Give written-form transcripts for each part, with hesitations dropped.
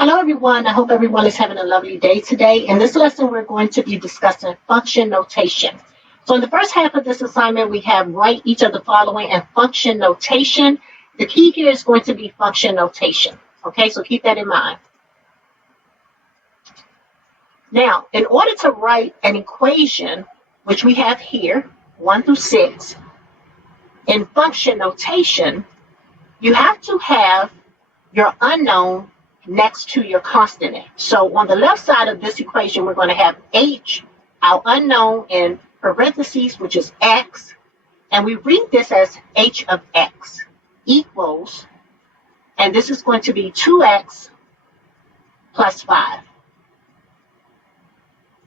Hello everyone, I hope everyone is having a lovely day today. In this lesson, we're going to be discussing function notation. So in the first half of this assignment, we have write each of the following in function notation. The key here is going to be function notation. Okay, so keep that in mind. Now, in order to write an equation, which we have here, 1 through 6, in function notation, you have to have your unknown next to your constant. So on the left side of this equation, we're going to have h, our unknown in parentheses, which is x, and we read this as h of x equals, and this is going to be 2x plus 5.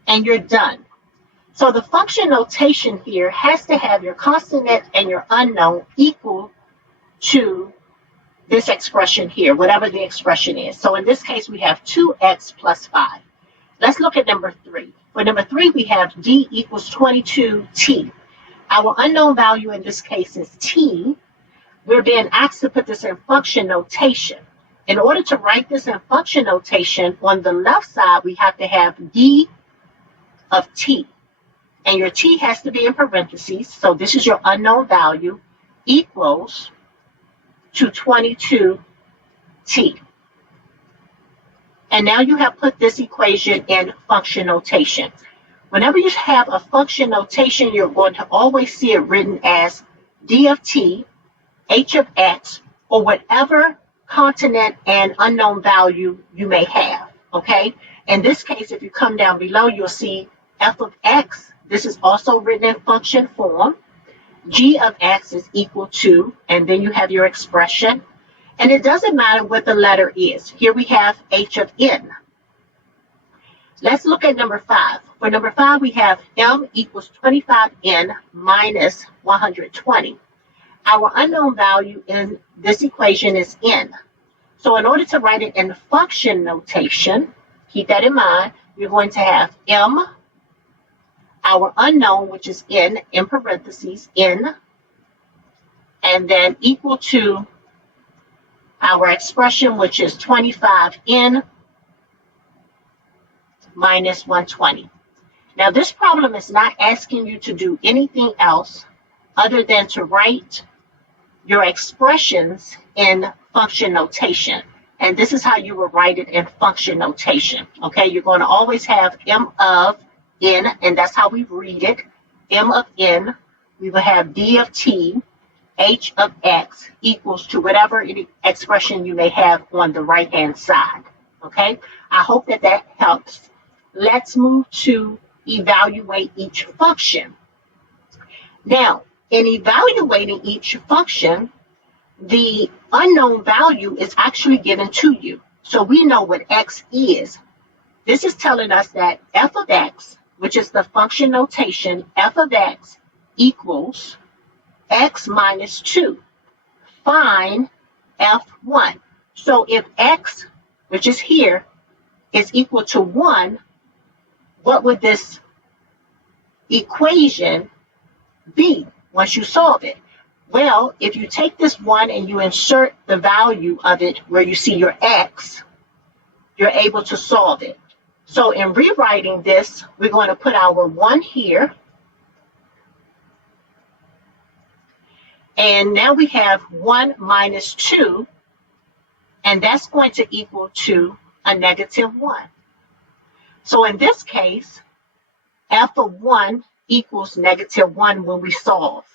And you're done. So the function notation here has to have your constant and your unknown equal to this expression here, whatever the expression is. So in this case, we have 2x plus 5. Let's look at number 3. For number 3, we have d equals 22t. Our unknown value in this case is t. We're being asked to put this in function notation. In order to write this in function notation, on the left side, we have to have d of t. And your t has to be in parentheses. So this is your unknown value equals to 22t. And now you have put this equation in function notation. Whenever you have a function notation, you're going to always see it written as d of t, h of x, or whatever continent and unknown value you may have, okay? In this case, if you come down below, you'll see f of x. This is also written in function form. G of x is equal to, and then you have your expression. And it doesn't matter what the letter is. Here we have h of n. Let's look at number 5. For number 5, we have m equals 25n minus 120. Our unknown value in this equation is n. So in order to write it in function notation, keep that in mind, we're going to have m, our unknown, which is n, in parentheses, n, and then equal to our expression, which is 25n minus 120. Now, this problem is not asking you to do anything else other than to write your expressions in function notation. And this is how you will write it in function notation. Okay, you're going to always have m of n, and that's how we read it. M of n, we will have d of t, h of x equals to whatever expression you may have on the right-hand side. Okay, I hope that that helps. Let's move to evaluate each function. Now, in evaluating each function, the unknown value is actually given to you. So we know what x is. This is telling us that f of x, which is the function notation, f of x equals x minus 2. Find f1. So if x, which is here, is equal to 1, what would this equation be once you solve it? Well, if you take this 1 and you insert the value of it where you see your x, you're able to solve it. So in rewriting this, we're going to put our 1 here. And now we have 1 minus 2, and that's going to equal to a negative 1. So in this case, f of 1 equals negative 1 when we solve,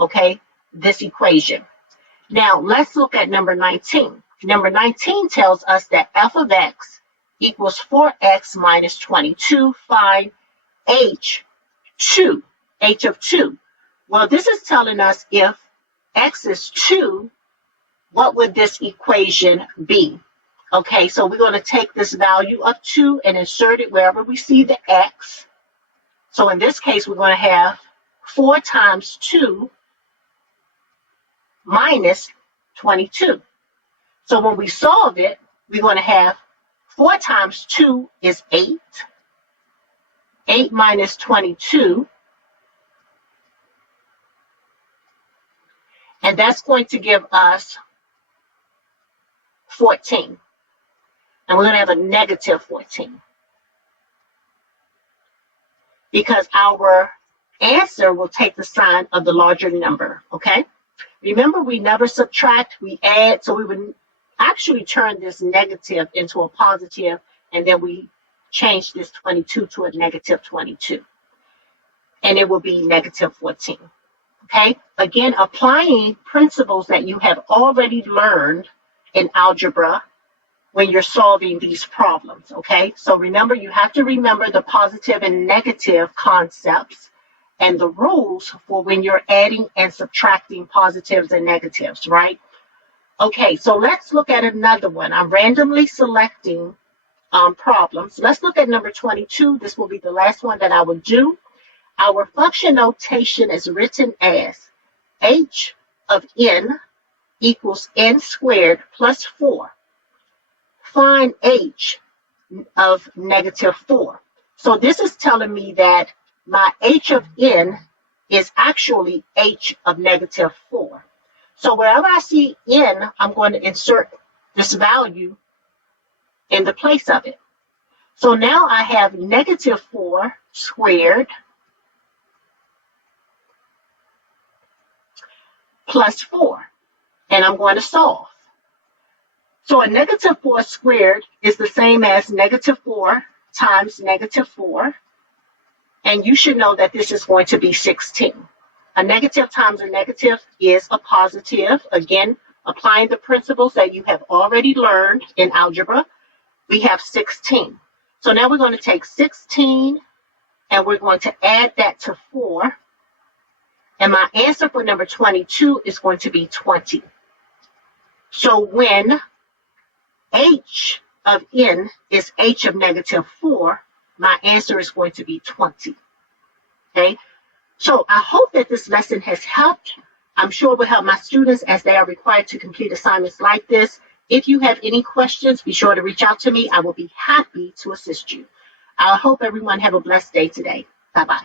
okay, this equation. Now, let's look at number 19. Number 19 tells us that f of x equals 4x minus 22. Find h of 2. Well, this is telling us if x is 2, what would this equation be? Okay, so we're going to take this value of 2 and insert it wherever we see the x. So in this case, we're going to have 4 times 2 minus 22. So when we solve it, we're going to have 4 times 2 is 8. 8 minus 22. And that's going to give us 14. And we're going to have a negative 14. Because our answer will take the sign of the larger number, okay? Remember, we never subtract, we add, so we would actually turn this negative into a positive, and then we change this 22 to a negative 22. And it will be negative 14, okay? Again, applying principles that you have already learned in algebra when you're solving these problems, okay? So remember, you have to remember the positive and negative concepts and the rules for when you're adding and subtracting positives and negatives, right? Okay, so let's look at another one. I'm randomly selecting problems. Let's look at number 22. This will be the last one that I will do. Our function notation is written as h of n equals n squared plus 4. Find h of negative 4. So this is telling me that my h of n is actually h of negative 4. So wherever I see n, I'm going to insert this value in the place of it. So now I have negative 4 squared plus 4, and I'm going to solve. So a negative 4 squared is the same as negative 4 times negative 4, and you should know that this is going to be 16. A negative times a negative is a positive. Again, applying the principles that you have already learned in algebra, we have 16. So now we're going to take 16 and we're going to add that to 4. And my answer for number 22 is going to be 20. So when h of n is h of negative 4, my answer is going to be 20. Okay? So I hope that this lesson has helped. I'm sure it will help my students as they are required to complete assignments like this. If you have any questions, be sure to reach out to me. I will be happy to assist you. I hope everyone have a blessed day today. Bye-bye.